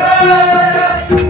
Yeah.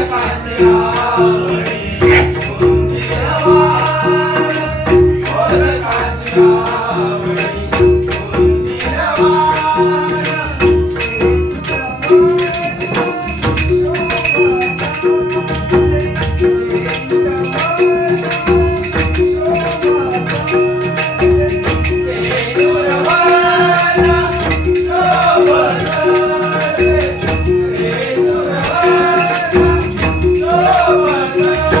Oh my God.